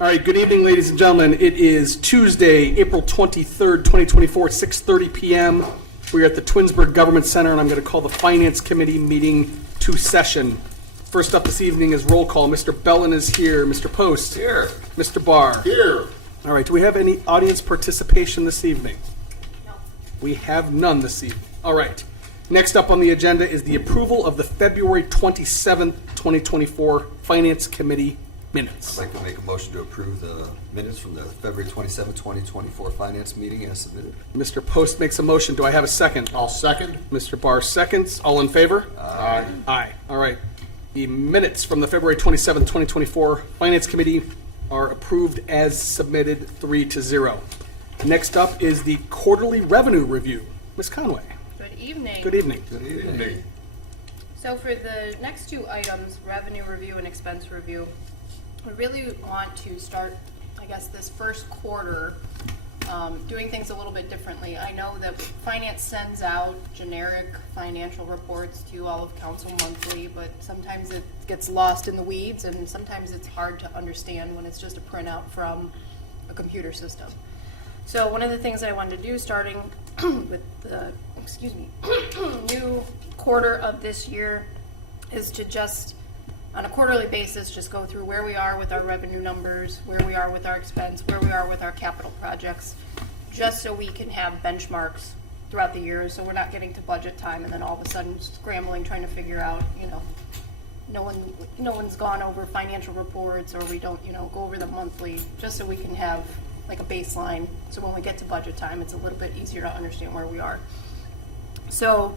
All right, good evening, ladies and gentlemen. It is Tuesday, April 23rd, 2024, 6:30 p.m. We're at the Twinsburg Government Center, and I'm going to call the Finance Committee meeting to session. First up this evening is roll call. Mr. Bellin is here. Mr. Post? Here. Mr. Barr? Here. All right, do we have any audience participation this evening? No. We have none this evening. All right. Next up on the agenda is the approval of the February 27th, 2024 Finance Committee minutes. I'd like to make a motion to approve the minutes from the February 27, 2024 Finance meeting as submitted. Mr. Post makes a motion. Do I have a second? I'll second. Mr. Barr seconds. All in favor? Aye. Aye. All right. The minutes from the February 27th, 2024 Finance Committee are approved as submitted 3-0. Next up is the quarterly revenue review. Ms. Conway. Good evening. Good evening. Good evening. So for the next two items, revenue review and expense review, we really want to start, I guess, this first quarter doing things a little bit differently. I know that finance sends out generic financial reports to all of council monthly, but sometimes it gets lost in the weeds, and sometimes it's hard to understand when it's just a printout from a computer system. So one of the things I wanted to do, starting with the new quarter of this year, is to just on a quarterly basis just go through where we are with our revenue numbers, where we are with our expense, where we are with our capital projects, just so we can have benchmarks throughout the year, so we're not getting to budget time and then all of a sudden scrambling trying to figure out, no one's gone over financial reports, or we don't go over them monthly, just so we can have like a baseline, so when we get to budget time it's a little bit easier to understand where we are. So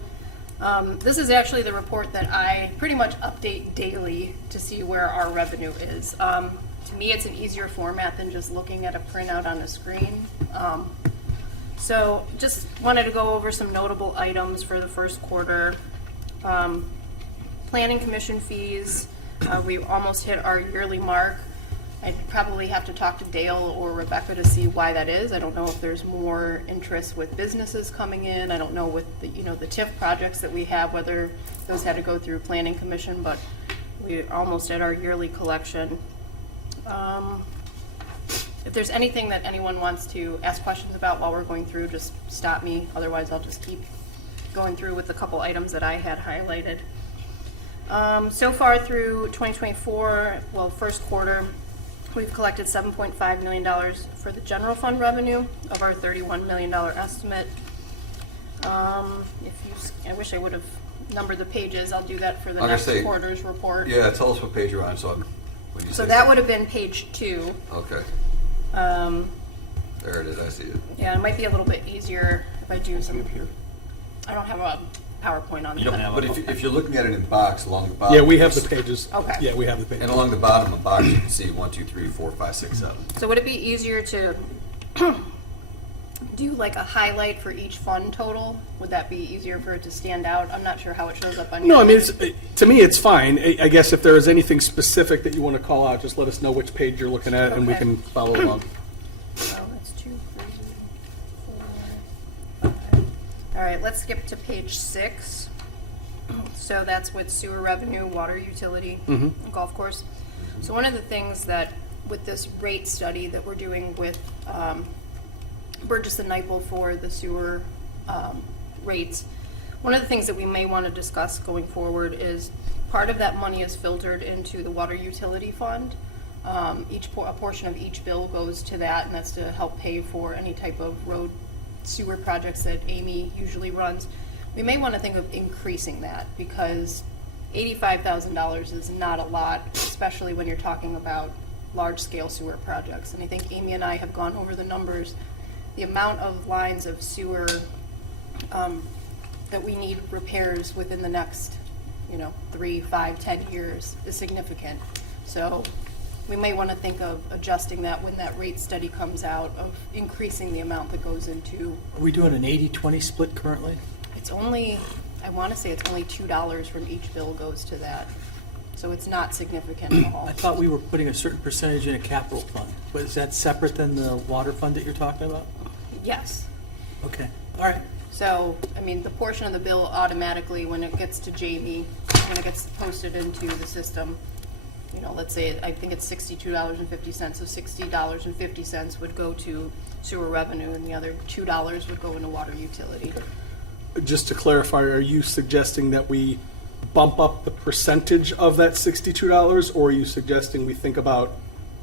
this is actually the report that I pretty much update daily to see where our revenue is. To me, it's an easier format than just looking at a printout on a screen. So just wanted to go over some notable items for the first quarter. Planning commission fees, we almost hit our yearly mark. I'd probably have to talk to Dale or Rebecca to see why that is. I don't know if there's more interest with businesses coming in. I don't know with the TIF projects that we have, whether those had to go through planning commission, but we're almost at our yearly collection. If there's anything that anyone wants to ask questions about while we're going through, just stop me. Otherwise, I'll just keep going through with a couple items that I had highlighted. So far through 2024, first quarter, we've collected $7.5 million for the general fund revenue of our $31 million estimate. I wish I would have numbered the pages. I'll do that for the next quarter's report. Yeah, tell us what page you're on. So that would have been page 2. Okay. There it is. I see it. Yeah, it might be a little bit easier if I do some. I don't have a PowerPoint on. You don't have But if you're looking at it in box along the bottom. Yeah, we have the pages. Okay. Yeah, we have the pages. And along the bottom of the box, you can see 1, 2, 3, 4, 5, 6, 7. So would it be easier to do like a highlight for each fund total? Would that be easier for it to stand out? I'm not sure how it shows up on No, your. I mean, to me, it's fine. I guess if there is anything specific that you want to call out, just let us know which page you're looking at, and we Okay. can follow along. That's 2, 3, 4, 5. All right, let's skip to page 6. So that's with sewer revenue, water utility, and golf course. So one of the things that with this rate study that we're doing with Burgess and Nyepel for the sewer rates, one of the things that we may want to discuss going forward is part of that money is filtered into the water utility fund. A portion of each bill goes to that, and that's to help pay for any type of road sewer projects that Amy usually runs. We may want to think of increasing that, because $85,000 is not a lot, especially when you're talking about large-scale sewer projects. And I think Amy and I have gone over the numbers. The amount of lines of sewer that we need repairs within the next, 3, 5, 10 years is significant. So we may want to think of adjusting that when that rate study comes out, of increasing the amount that goes into. Are we doing an 80-20 split currently? It's only, I want to say it's only $2 from each bill goes to that. So it's not significant at all. I thought we were putting a certain percentage in a capital fund. But is that separate than the water fund that you're talking about? Yes. Okay, all right. So, I mean, the portion of the bill automatically, when it gets to Jamie, when it gets posted into the system, let's say, I think it's $62.50, so $60.50 would go to sewer revenue, and the other $2 would go into water utility. Just to clarify, are you suggesting that we bump up the percentage of that $62, or are you suggesting we think about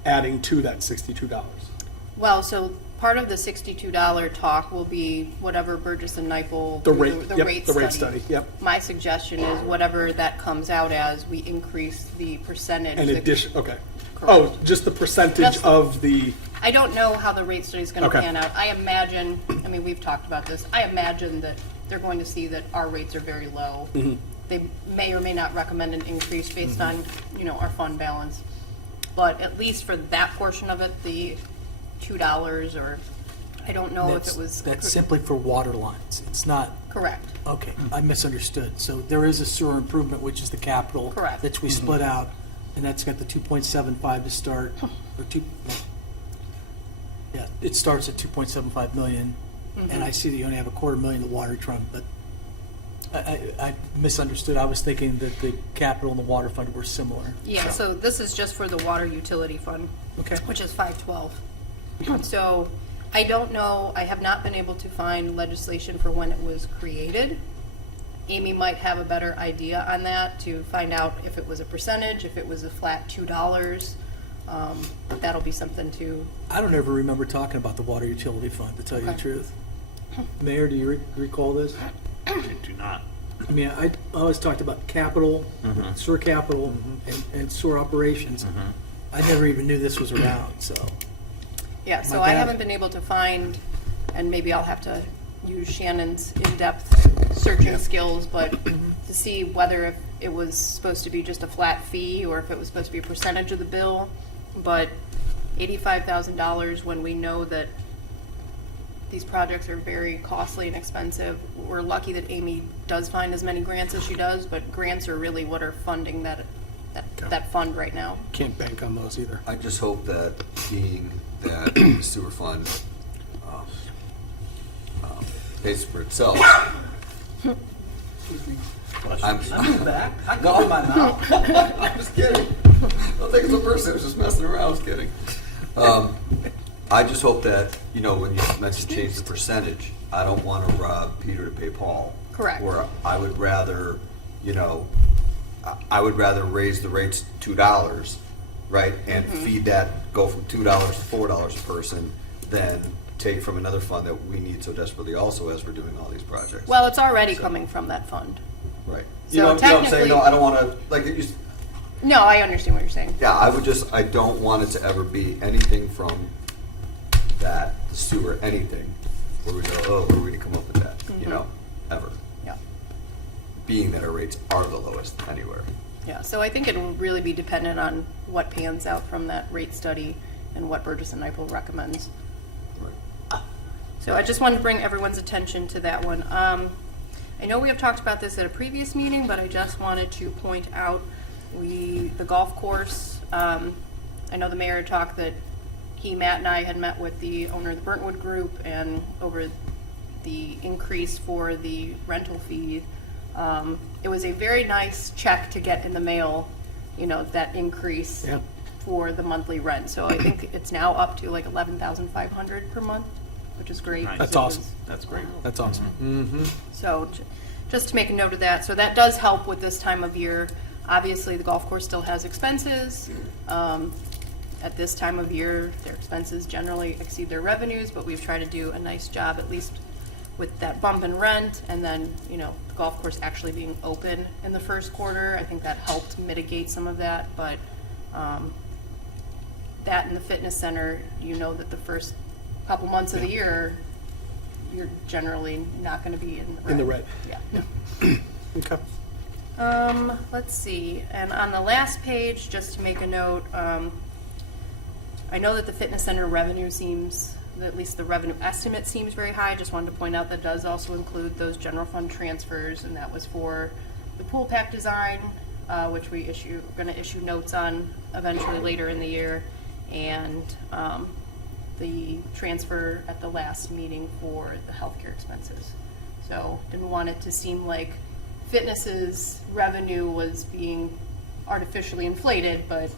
adding to that $62? Well, so part of the $62 talk will be whatever Burgess and Nyepel. The rate, the yep, rate the rate study, yep. My suggestion is whatever that comes out as, we increase the percentage. An that- addition, okay. Correct. Oh, just the percentage Just- of the, I don't know how the rate study is going to Okay. pan out. I imagine, I mean, we've talked about this, I imagine that they're going to see that our rates are very low. Mm-hmm. They may or may not recommend an increase based on, our fund balance. But at least for that portion of it, the $2, or I don't know if it was. That's simply for water lines. It's not, Correct. okay, I misunderstood. So there is a sewer improvement, which is the capital. Correct. That we split out, and that's got the 2.75 to start, or yeah, it starts at 2.75 million, and I see that you only have a $250,000 in the water fund, but I misunderstood. I was thinking that the capital and the water fund were similar. Yeah, so this is just for the water utility fund. Okay. Which is 512. So I don't know, I have not been able to find legislation for when it was created. Amy might have a better idea on that, to find out if it was a percentage, if it was a flat $2. That'll be something to, I don't ever remember talking about the water utility fund, to tell you the Okay. truth. Mayor, do you recall this? I do not. I mean, I always talked about capital, sewer capital, and sewer operations. I never even knew this was around, so. yeah, so My I bad. haven't been able to find, and maybe I'll have to use Shannon's in-depth searching skills, but to see whether if it was supposed to be just a flat fee or if it was supposed to be a percentage of the bill. But $85,000, when we know that these projects are very costly and expensive, we're lucky that Amy does find as many grants as she does, but grants are really what are funding that fund right now. can't bank on those either. I just hope that, being that the sewer fund pays for itself. I'm just kidding. Don't take it so personally. I was just messing around. I was kidding. I just hope that, when you mentioned change the percentage, I don't want to rob Peter to pay Paul. Correct. Or I would rather, I would rather raise the rates $2, right, and feed that, go from $2 to $4 a person, than take from another fund that we need so desperately also as we're doing all these projects. Well, it's already coming from that fund. Right. So You know what I'm saying? technically- No, I don't want to, like, it used, No, I understand what you're saying. yeah, I don't want it to ever be anything from that, the sewer, anything, where we go, oh, where are we going to come up with that, ever. Yeah. Being that our rates are the lowest anywhere. Yeah, so I think it will really be dependent on what pans out from that rate study and what Burgess and Nyepel recommends. Right. So I just wanted to bring everyone's attention to that one. I know we have talked about this at a previous meeting, but I just wanted to point out the golf course. I know the mayor talked that Matt and I had met with the owner of the Burntwood Group and over the increase for the rental fee. It was a very nice check to get in the mail, that increase Yeah. for the monthly rent. So I think it's now up to like $11,500 per month, which is great. Nice. That's awesome. That's great. That's awesome. Mm-hmm. So just to make a note of that. So that does help with this time of year. Obviously, the golf course still has expenses. At this time of year, their expenses generally exceed their revenues, but we've tried to do a nice job, at least with that bump in rent, and then, the golf course actually being open in the first quarter. I think that helped mitigate some of that, but that and the fitness center, that the first couple months of the year, you're generally not going to be in the red. In the red. Yeah. Okay. Let's see, and on the last page, just to make a note, I know that the fitness center revenue seems, at least the revenue estimate seems very high. Just wanted to point out that does also include those general fund transfers, and that was for the pool pack design, which we're going to issue notes on eventually later in the year, and the transfer at the last meeting for the healthcare expenses. So didn't want it to seem like fitness's revenue was being artificially inflated, but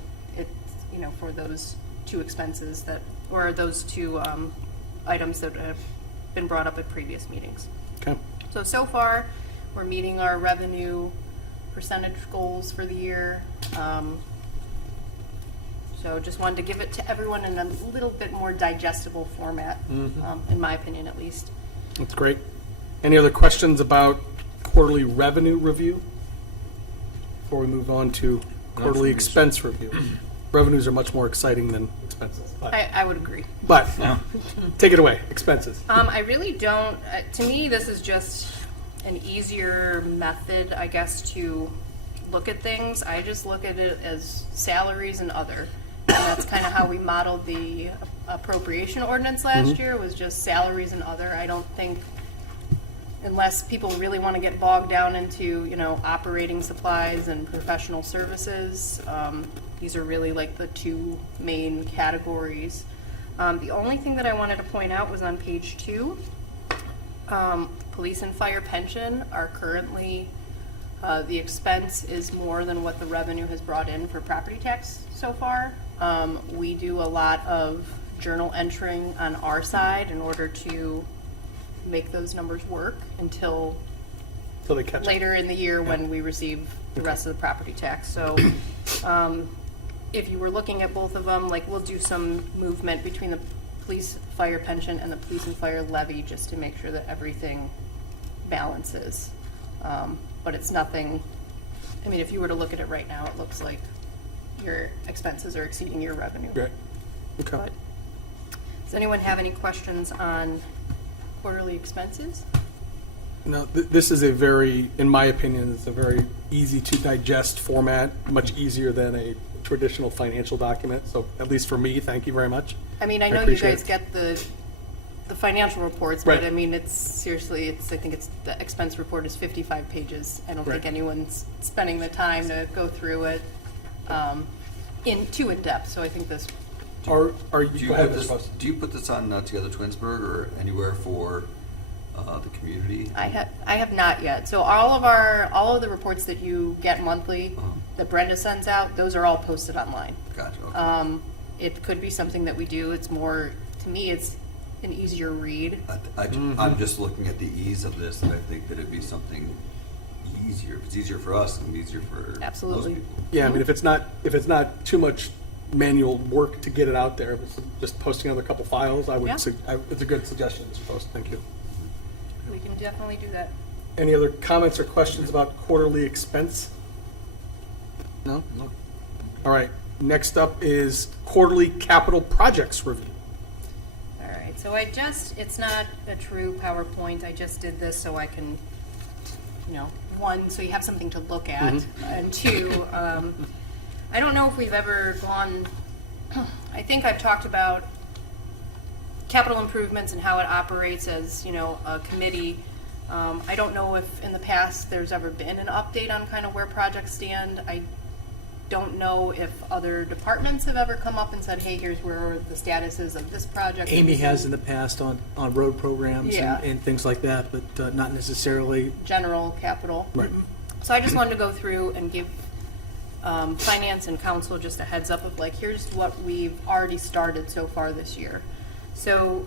you know, for those two expenses that, or those two items that have been brought up at previous meetings. Okay. So far, we're meeting our revenue percentage goals for the year. So just wanted to give it to everyone in a little bit more digestible format, in my opinion at least. That's great. Any other questions about quarterly revenue review? Before we move on to quarterly expense review. Revenues are much more exciting than expenses. I would agree. But take it away, expenses. I really don't, to me, this is just an easier method, I guess, to look at things. I just look at it as salaries and other. And that's kind of how we modeled the appropriation ordinance last year, was just salaries and other. I don't think, unless people really want to get bogged down into, you know, operating supplies and professional services, these are really like the two main categories. The only thing that I wanted to point out was on page 2. Police and fire pension are currently, the expense is more than what the revenue has brought in for property tax so far. We do a lot of journal entering on our side in order to make those numbers work until So they catch up. later in the year when we receive the rest of the property tax. So if you were looking at both of them, like, we'll do some movement between the police fire pension and the police and fire levy just to make sure that everything balances. But it's nothing, I mean, if you were to look at it right now, it looks like your expenses are exceeding your revenue. Great. Okay. But does anyone have any questions on quarterly expenses? No, this is a very, in my opinion, it's a very easy to digest format, much easier than a traditional financial document. So at least for me, thank you very much. I mean, I I know you appreciate guys it. get the financial reports, Right. but I mean, it's seriously, I think the expense report is 55 pages. I don't think Right. anyone's spending the time to go through it in depth, so I think this, Are Do you, you go ahead, put Mr. this, Post. do you put this on Together Twinsburg or anywhere for the community? I have not yet. So all of the reports that you get monthly, that Brenda sends out, those are all posted online. Gotcha. Okay. It could be something that we do. It's more, to me, it's an easier read. I'm just looking at the ease of this, and I think that it'd be something easier. If it's easier for us, and easier for Absolutely. most people. Yeah, I mean, if it's not too much manual work to get it out there, if it's just posting on a couple files, I would, Yeah. it's a good suggestion, Mr. Post. Thank you. We can definitely do that. Any other comments or questions about quarterly expense? No? No. All right. Next up is quarterly capital projects review. All right, so it's not a true PowerPoint. I just did this so I can, you know, one, so you have something to look at, and two, I don't know if we've ever gone, I think I've talked about capital improvements and how it operates as, you know, a committee. I don't know if in the past there's ever been an update on kind of where projects stand. I don't know if other departments have ever come up and said, hey, here's where the status is of this project. Amy has in the past on road programs Yeah. and things like that, but not necessarily. General capital. Right. So I just wanted to go through and give finance and council just a heads up of like, here's what we've already started so far this year. So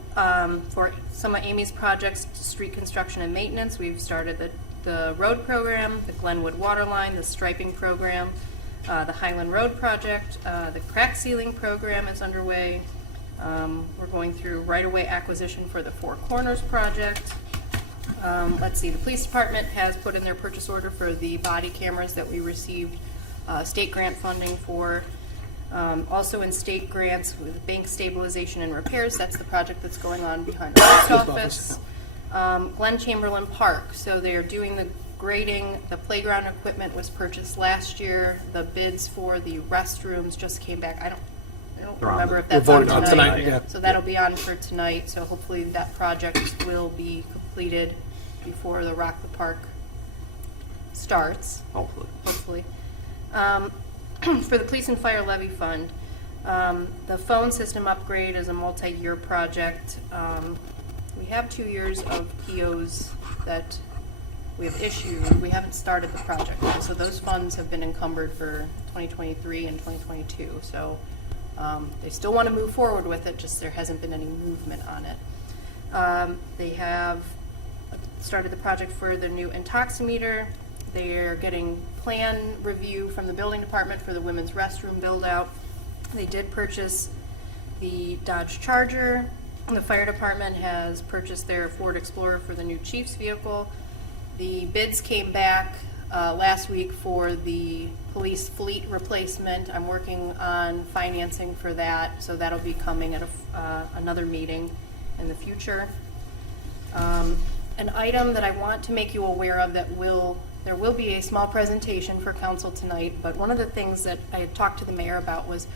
for some of Amy's projects, street construction and maintenance, we've started the road program, the Glenwood water line, the striping program, the Highland Road project, the crack sealing program is underway. We're going through right-of-way acquisition for the Four Corners project. Let's see, the police department has put in their purchase order for the body cameras that we received state grant funding for. Also in state grants with bank stabilization and repairs, that's the project that's going on behind the post office. Glen Chamberlain Park, so they're doing the grading. The playground equipment was purchased last year. The bids for the restrooms just came back. I don't remember if that's We're on voting on tonight. tonight, yeah. So that'll be on for tonight, so hopefully that project will be completed before the Rock the Park starts. Hopefully. For the police and fire levy fund, the phone system upgrade is a multi-year project. We have 2 years of POs that we have issued. We haven't started the project yet, so those funds have been encumbered for 2023 and 2022. So They still want to move forward with it, just there hasn't been any movement on it. They have started the project for the new intoximeter. They're getting plan review from the building department for the women's restroom build-out. They did purchase the Dodge Charger. The fire department has purchased their Ford Explorer for the new chief's vehicle. The bids came back last week for the police fleet replacement. I'm working on financing for that, so that'll be coming at another meeting in the future. An item that I want to make you aware of there will be a small presentation for council tonight, but one of the things that I had talked to the mayor about was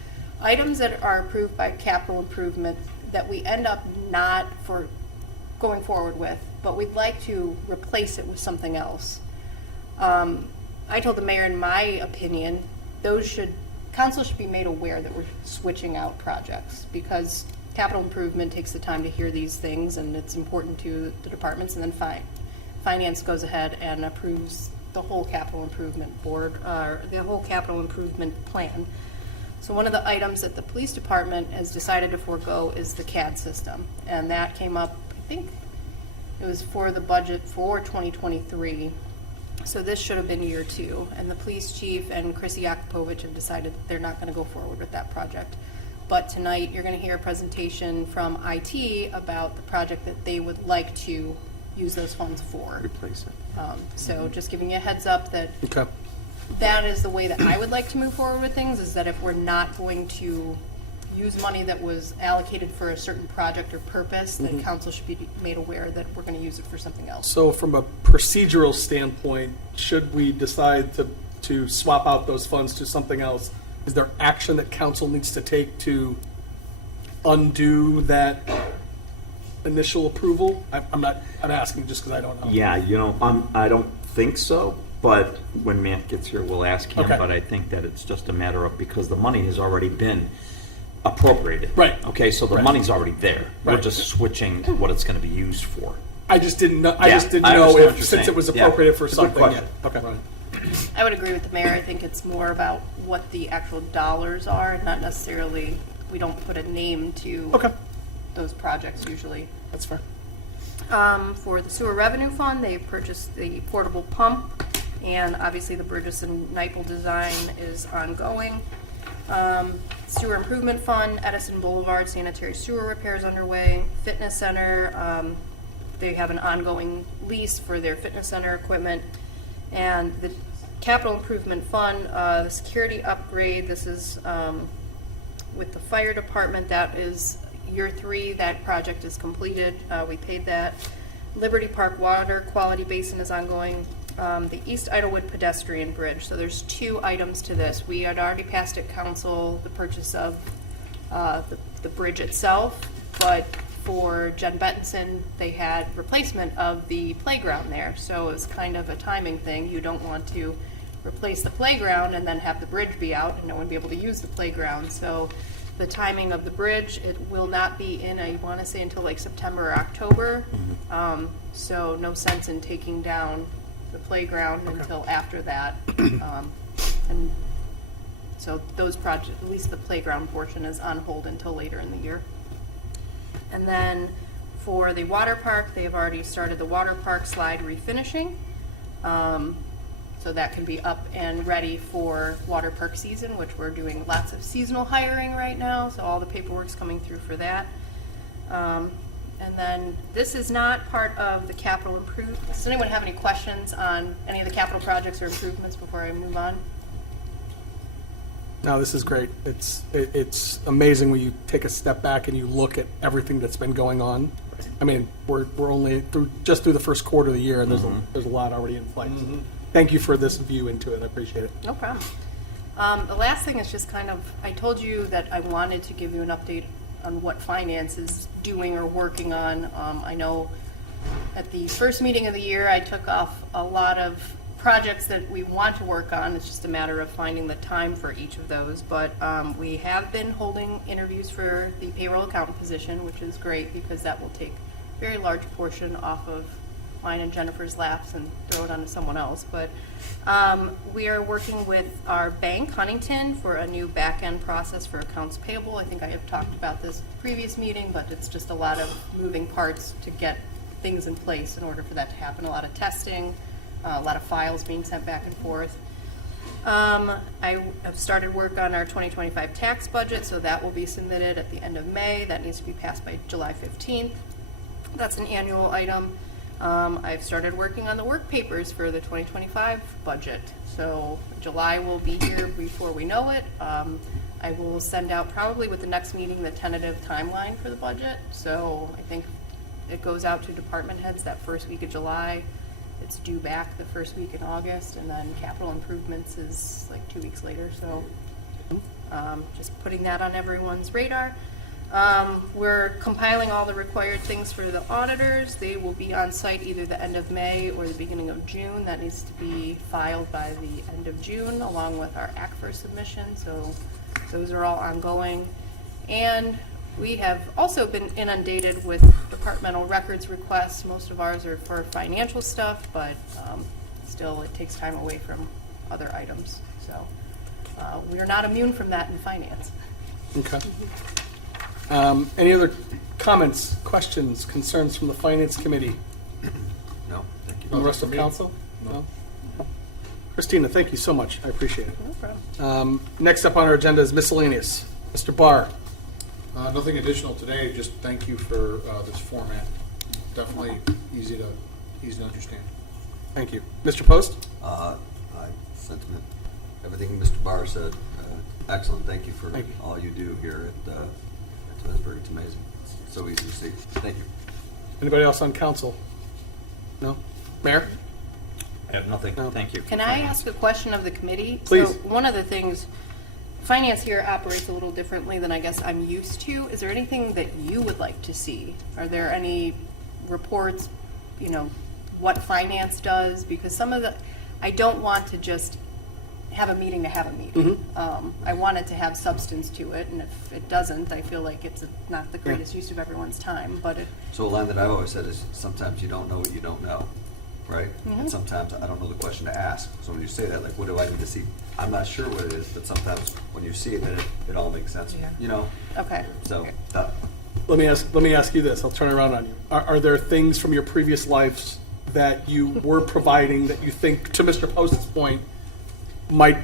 items that are approved by capital improvement that we end up not for going forward with, but we'd like to replace it with something else. I told the mayor, in my opinion, council should be made aware that we're switching out projects, because capital improvement takes the time to hear these things, and it's important to the departments, and then finance goes ahead and approves the whole capital improvement board, or the whole capital improvement plan. So one of the items that the police department has decided to forego is the CAD system, and that came up, I think it was for the budget for 2023. So this should have been year 2, and the police chief and Chrissy Yakupovich have decided that they're not going to go forward with that project. But tonight, you're going to hear a presentation from IT about the project that they would like to use those funds for. Replace it. So just giving you a heads up that Okay. that is the way that I would like to move forward with things, is that if we're not going to use money that was allocated for a certain project or purpose, then council should be made aware that we're going to use it for something else. So from a procedural standpoint, should we decide to swap out those funds to something else, is there action that council needs to take to undo that initial approval? I'm asking just because I don't know. Yeah, I don't think so, but when Matt gets here, we'll ask him. Okay. But I think that it's just a matter of, because the money has already been appropriated. Right. Okay, so the Right. money's already there. We're Right. just switching what it's going to be used for. I just didn't know. Yeah, I know understand what if you're since saying. it was Yeah. appropriated for It's a good something. question. Yeah. Okay. I would agree with the mayor. I think it's more about what the actual dollars are, and not necessarily, we don't put a name to Okay. those projects usually. That's fair. For the sewer revenue fund, they purchased the portable pump, and obviously the Burgess and Nyepel design is ongoing. Sewer improvement fund, Edison Boulevard sanitary sewer repairs underway. Fitness center, they have an ongoing lease for their fitness center equipment. And the capital improvement fund, the security upgrade, this is with the fire department, that is year 3, that project is completed. We paid that. Liberty Park water quality basin is ongoing. The East Idlewood pedestrian bridge. So there's 2 items to this. We had already passed at council the purchase of the bridge itself, but for Jen Benson, they had replacement of the playground there. So it was kind of a timing thing. You don't want to replace the playground and then have the bridge be out and no one be able to use the playground. So the timing of the bridge, it will not be in, I want to say, until like September or October. So no sense in taking down the playground until after that. And so those projects, at least the playground portion, is on hold until later in the year. And then for the water park, they have already started the water park slide refinishing. So that can be up and ready for water park season, which we're doing lots of seasonal hiring right now. So all the paperwork's coming through for that. And then this is not part of the capital improvement. Does anyone have any questions on any of the capital projects or improvements before I move on? No, this is great. It's amazing when you take a step back and you look at everything that's been going on. I mean, we're only just through the first quarter of the year, and there's a lot already in flight. Thank you for this view into it. I appreciate it. No problem. The last thing is just kind of, I told you that I wanted to give you an update on what finance is doing or working on. I know at the first meeting of the year, I took off a lot of projects that we want to work on. It's just a matter of finding the time for each of those. But we have been holding interviews for the payroll accountant position, which is great because that will take a very large portion off of mine and Jennifer's laps and throw it onto someone else. But we are working with our bank, Huntington, for a new back-end process for accounts payable. I think I have talked about this previous meeting, but it's just a lot of moving parts to get things in place in order for that to happen. A lot of testing, a lot of files being sent back and forth. I have started work on our 2025 tax budget, so that will be submitted at the end of May. That needs to be passed by July 15th. That's an annual item. I've started working on the work papers for the 2025 budget. So July will be here before we know it. I will send out probably with the next meeting the tentative timeline for the budget. So I think it goes out to department heads that first week of July. It's due back the first week in August, and then capital improvements is like 2 weeks later. So just putting that on everyone's radar. We're compiling all the required things for the auditors. They will be on site either the end of May or the beginning of June. That needs to be filed by the end of June along with our ACFR submission. So those are all ongoing. And we have also been inundated with departmental records requests. Most of ours are for financial stuff, but still it takes time away from other items. So we are not immune from that in finance. Okay. Any other comments, questions, concerns from the Finance Committee? No, thank you. From the rest of council? No? Christina, thank you so much. I appreciate it. No problem. Next up on our agenda is miscellaneous. Mr. Barr. Nothing additional today, just thank you for this format. Definitely easy to understand. Thank you. Mr. Post? I sentiment, everything Mr. Barr said, excellent. Thank you for Thank you. all you do here at Twinsburg. It's amazing. It's so easy to see. Thank you. Anybody else on council? No? Mayor? I have nothing, No. thank you. Can I ask a question of the committee? Please. So one of the things, finance here operates a little differently than I guess I'm used to. Is there anything that you would like to see? Are there any reports, what finance does? Because some of I don't want to just have a meeting to have a meeting. I want it to have substance to it, and if it doesn't, I feel like it's not the greatest use of everyone's time, but So a line that I've always said is sometimes you don't know what you don't know, right? And sometimes I don't know the question to ask. So when you say that, like, what do I need to see? I'm not sure what it is, but sometimes when you see it, then it all makes sense, Yeah. Okay. So Okay. Let me ask you this. I'll turn around on you. Are there things from your previous lives that you were providing that you think, to Mr. Post's point, might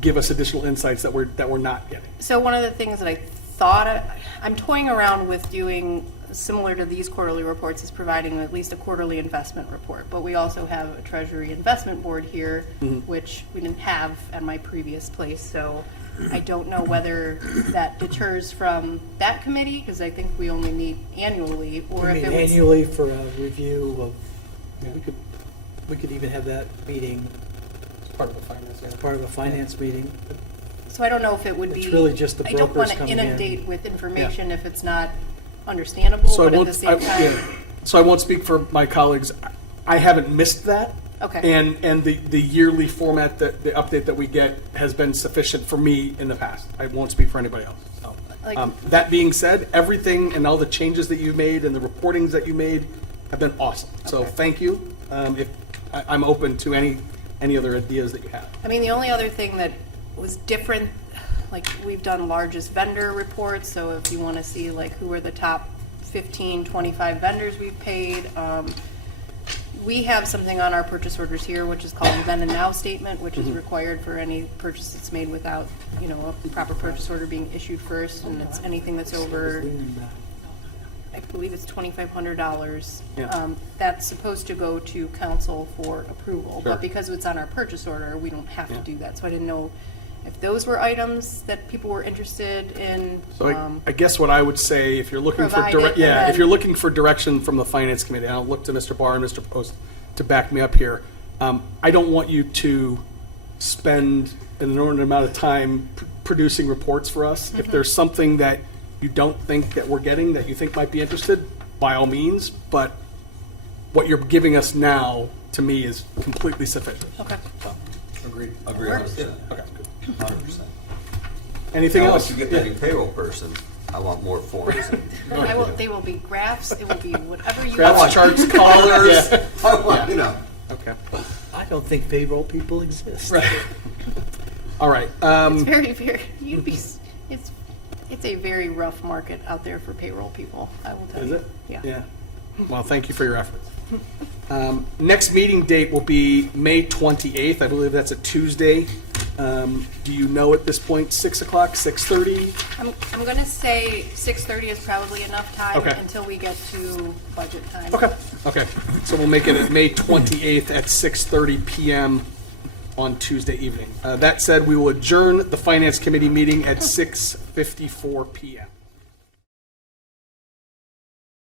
give us additional insights that we're not getting? So one of the things that I thought, I'm toying around with doing similar to these quarterly reports is providing at least a quarterly investment report. But we also have a Treasury Investment Board here, which we didn't have at my previous place. So I don't know whether that deters from that committee, because I think we only meet annually, or if it was... Annually for a review of, we could even have that meeting Part of the finance. as part of a finance meeting. So I don't know if it would be... It's really just the I don't brokers want to coming in. inundate with information if it's not understandable, So but at the same time... So I won't speak for my colleagues. I haven't missed that. Okay. And the yearly format, the update that we get has been sufficient for me in the past. I won't speak for anybody else. So, Like- that being said, everything and all the changes that you made and the reportings that you made have been awesome. So Okay. thank you. I'm open to any other ideas that you have. I mean, the only other thing that was different, like, we've done largest vendor reports, so if you want to see, like, who are the top 15, 25 vendors we've paid, we have something on our purchase orders here, which is called a then and now statement, which is required for any purchase that's made without, a proper purchase order being issued first, and it's anything that's over, I believe it's $2,500. Yeah. That's supposed to go to council for approval, Sure. but because it's on our purchase order, we don't have Yeah. to do that. So I didn't know if those were items that people were interested in. So I guess what I would say, if you're looking for Provide it, and if then- you're looking for direction from the finance committee, I'll look to Mr. Barr and Mr. Post to back me up here. I don't want you to spend an inordinate amount of time producing reports for us. If there's something that you don't think that we're getting that you think might be interested, by all means. But what you're giving us now, to me, is completely sufficient. Okay. Agreed. Agree Works. 100%. Okay. 100%. Anything Now, else? once you get that new payroll person, I want more forms. They will be graphs, it will be whatever you Graphs, want. charts, colors. I want, you know. Okay. I don't think payroll people exist. All right. It's very, very, it's a very rough market out there for payroll people, I will tell Is you. it? Yeah. Well, thank you for your efforts. Next meeting date will be May 28th. I believe that's a Tuesday. Do you know at this point, 6 o'clock, 6:30? I'm gonna say 6:30 is probably enough time Okay. until we get to budget time. Okay. So we'll make it at May 28th at 6:30 PM on Tuesday evening. That said, we will adjourn the Finance Committee meeting at 6:54 PM.